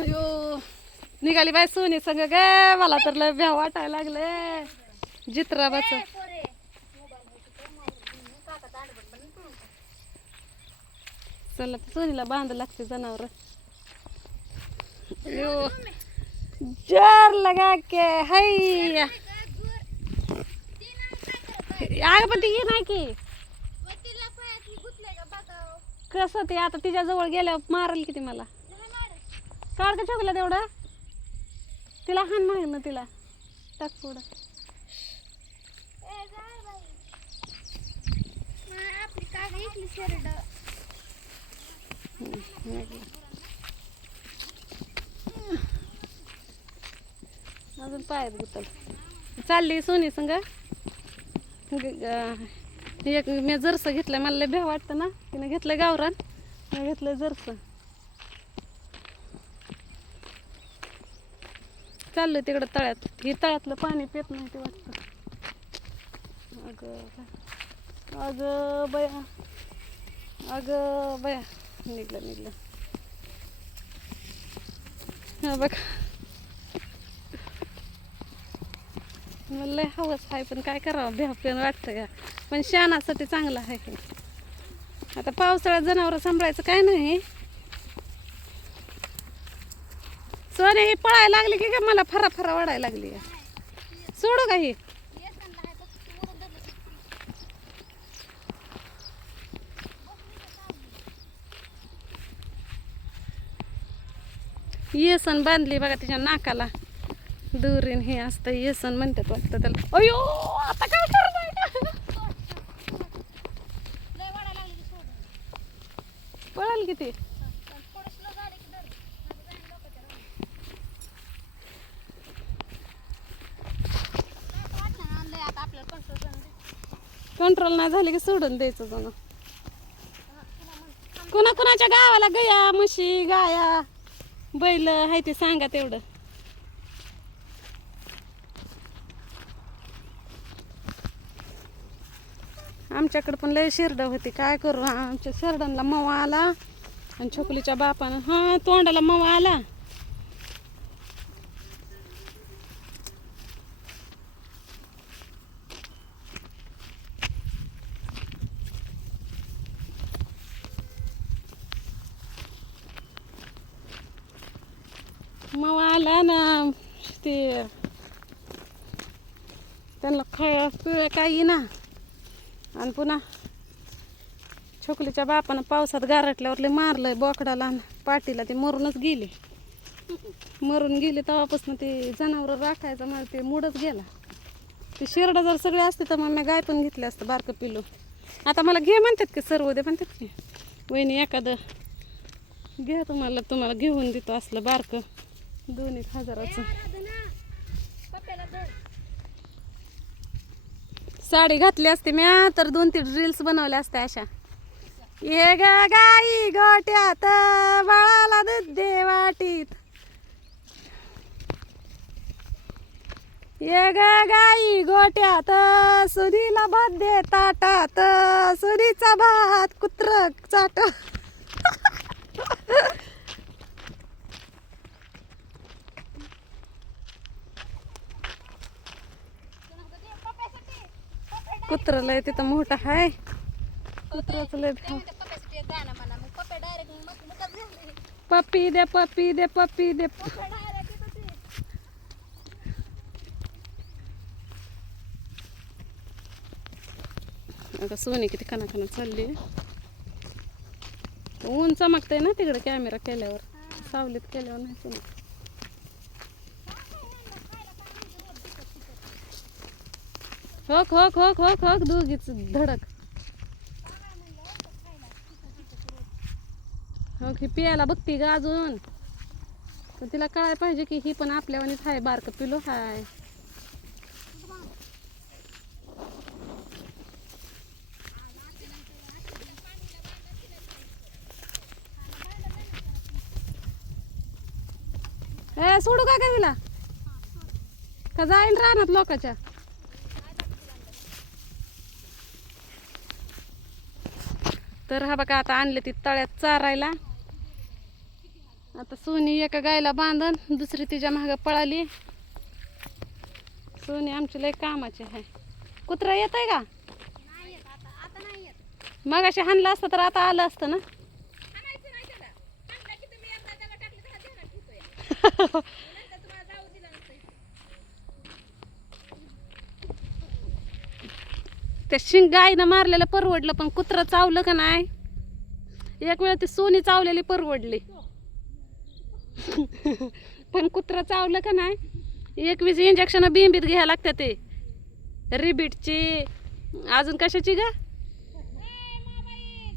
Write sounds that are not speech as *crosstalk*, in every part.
अयो निघाली by Sony संग ग मला तर लय भ्या वाटायला लागले. जित्राबाच. चला सोनीला बांध लागते जनावर. अयो जोर लगा के हैया. अगं पण ती ये नाही की कसं ते आता तिच्या जवळ गेल्यावर मारल किती मला. काढ का चोकला तेवढं. तिला हान माग ना तिला. टाक पुढं. अजून पायात गुतल. चालली सोनी संग. एक मी जरसं घेतलं मला लय भ्या वाटतं ना. तिनं घेतलं गावरान मी घेतलं जरसं. चाललं तिकडं तळ्यात. हे तळ्यातलं पाणी पित नाही ते वाटतं. अगं अगं बया. अगं बया. निघलं निघलं. हा बघ. मला हवंच आहे पण काय करावं? भ्यापेन वाटतं का पण शानासाठी चांगलं आहे. आता पावसाळ्यात जनावरं सांभाळायचं काय नाही. सोने ही पळायला लागली की का मला फरा फरा वाढायला लागली सोडू का ही? येसन बांधली बघा तिच्या नाकाला. दुरीन हे असतं येसन म्हणतात वाटतं त्याला. अयो आता काय करणार पळाल किती कंट्रोल नाही झाली की सोडून द्यायचं जण. कुणा कुणाच्या गावाला गया म्हशी गाया बैल आहे ते सांगा तेवढं. आमच्याकडे पण लय शिरड होती काय करू आमच्या शिरडांना मवा आला आणि छोकलीच्या बापानं हा तोंडाला मवा आला. मवा आला ना ते त्यांना खळ पिळ काही ना आणि पुन्हा छोकलीच्या बापानं पावसात गारटल्यावर लय मारलंय बोकडाला आणि पाटीला. ते मरूनच गेले. मरून गेले तेव्हापासून ते जनावर राखायचं मला ते मुडच गेला. ते शिरडा जर सगळे असते तर मग मी गाय पण घेतले असतं बारकं पिलू आता मला घे म्हणतात की सर्व दे म्हणतात की. वहिनी एखादं घ्या तुम्हाला तुम्हाला घेऊन देतो असलं बारकं. दोन एक हजाराचं. साडी घातली असते म्या तर दोन तीन रील्स बनवल्या असत्या अशा. ये ग गाई गोट्यात बाळाला दूध दे वाटीत. ये ग गाई गोट्यात सुरीला भात दे ताटात सुरीचा भात कुत्र चाट. *laughs* कुत्र लय तिथं मोठा हाय. कुत्राच लय पप्पी दे पप्पी दे पप्पी दे. आता सोनी किती खाना खाना चालली. ऊन चमकतंय ना तिकडे कॅमेरा केल्यावर. सावलीत केल्यावर नाही चमकत. होक होक होक होक होक दोघीच धडक. हो ही पियाला बघती ग अजून. पण तिला कळायला पाहिजे की ही पण आपल्यावानीच हाय बारकं पिलो हाय. ए सोडू का तिला का जाईल राहणार लोकांच्या? तर हा बघा आता आणले ती तळ्यात चारायला. आता सोनी एका गायला बांधन दुसरी तिच्या मागं पळाली. सोनी आमची लय कामाची आहे. कुत्रा येत आहे का? मग अशी हाणलं असतं तर आता आलं असतं ना *laughs* आणायचं नाही त्याला आणला की तुम्ही एकदा दगड टाकले तर हा ध्यानात ठेवतोय नंतर तुम्हाला जाऊ दिलं नसतंय त्या शिंग गायनं मारलेलं परवडलं पण कुत्रं चावलं का नाही? एक वेळ ती सोनी चावलेली परवडली. पण कुत्रा चावलं का नाही? एकवीस इंजेक्शन बिंबीत घ्यायला लागतात ते. रिबीटची अजून कशाची ग?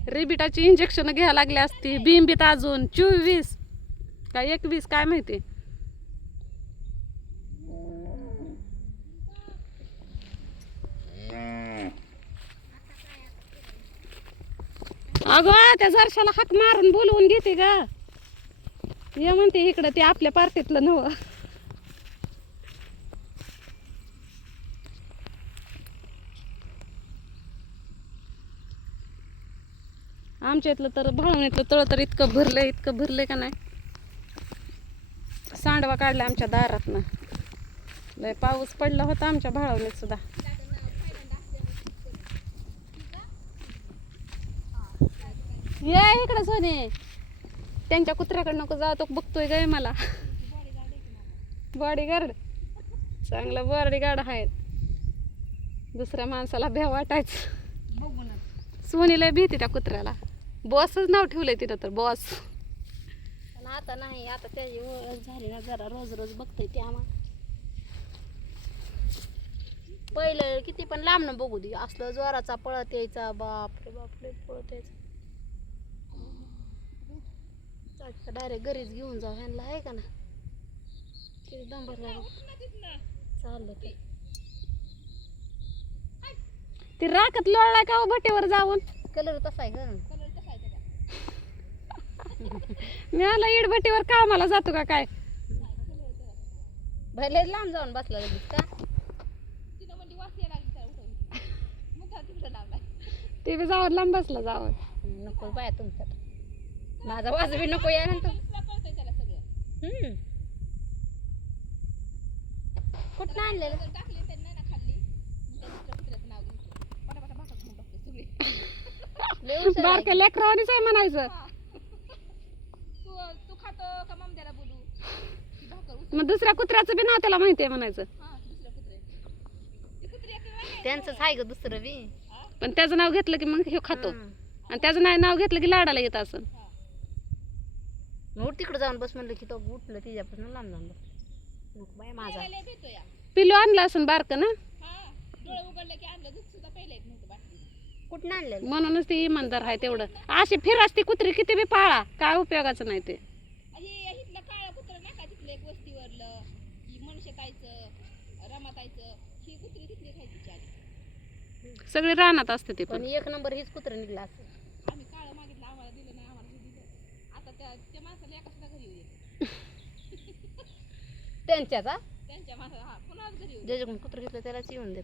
रिबिटाची इंजेक्शन घ्यायला लागली असती बिंबीत अजून चोवीस. का एकवीस काय माहिती? अगं त्या जरशाला हाक मारून बोलवून घेते ग. ये म्हणते इकडं ते आपल्या पार्टीतलं नव. आमच्या इथलं तर भाळवणीतलं तळ तर इतकं भरलंय इतकं भरलंय का नाही? सांडवा काढला आमच्या दारातनं. लय पाऊस पडला होता आमच्या भाळवणीत सुद्धा. ये इकडं सोने. त्यांच्या कुत्र्याकडे नको जाऊ तो बघतोय गय मला. बॉडीगार्ड चांगला बॉडीगार्ड आहे. दुसऱ्या माणसाला भ्या वाटायचं. बघू सोनीला भीती त्या कुत्र्याला. बॉसच नाव ठेवलंय तिथं तर बॉस पण आता नाही आता त्याची ओळख झाली ना जरा रोज रोज बघतोय ते आम्हाला पहिलं किती पण लांबनं बघू दे असलं जोराचा पळत यायचा बापरे बापरे पळत यायचा. डायरेक्ट घरीच घेऊन जाऊ ह्यांना आहे का ना? किती दंबर चाललं ते ती राखत लोळलाय का हो भटेवर जाऊन? कलर तसा आहे ग मी आला इड भटीवर कामाला जातो का काय? भले लांब जाऊन बसला लगेच का? *laughs* ते बी जावं लांब बसला जावं नको बाया तुमच्यात. माझा वाज बी नको या नंतर. हम्म. कुठं आणलेलं. बारक्या लेकरावानीच आहे म्हणायचं. मग दुसऱ्या कुत्र्याचं बी नाव त्याला माहिती आहे. म्हणायचं त्यांचंच आहे ग दुसरं बी. पण त्याचं नाव घेतलं की मग हे खातो. आणि त्याचं नाही नाव घेतलं की लाडाला येत असं. मग तिकडे जाऊन बस म्हणलं की तो उठलं तिच्यापासून लांब जाऊन बस. नको बाय माझा. पिलू आणलं असं बारकं ना? कुठं आणलेलं? म्हणूनच ती इमानदार आहे तेवढं. अशी फिरास ती कुत्री किती बी पाळा. काय उपयोगाचं नाही ते. काळा कुत्र नाही का तिथलं एक वस्तीवरलं? मनुष्य खायचं रमातायचं कुत्री तिथली खायची चार. सगळी रानात असते ती पण. पण एक नंबर हीच कुत्र निघला असं आम्ही काळं मागितलं आम्हाला दिलं नाही आम्हाला हे दिलं आता त्या त्या माणसाला एका सुद्धा घरी येऊ येत त्यांच्याचा? त्यांच्या हा घरी येऊ ज्याच्याकडून कुत्र घेतलं त्यालाच येऊन देत.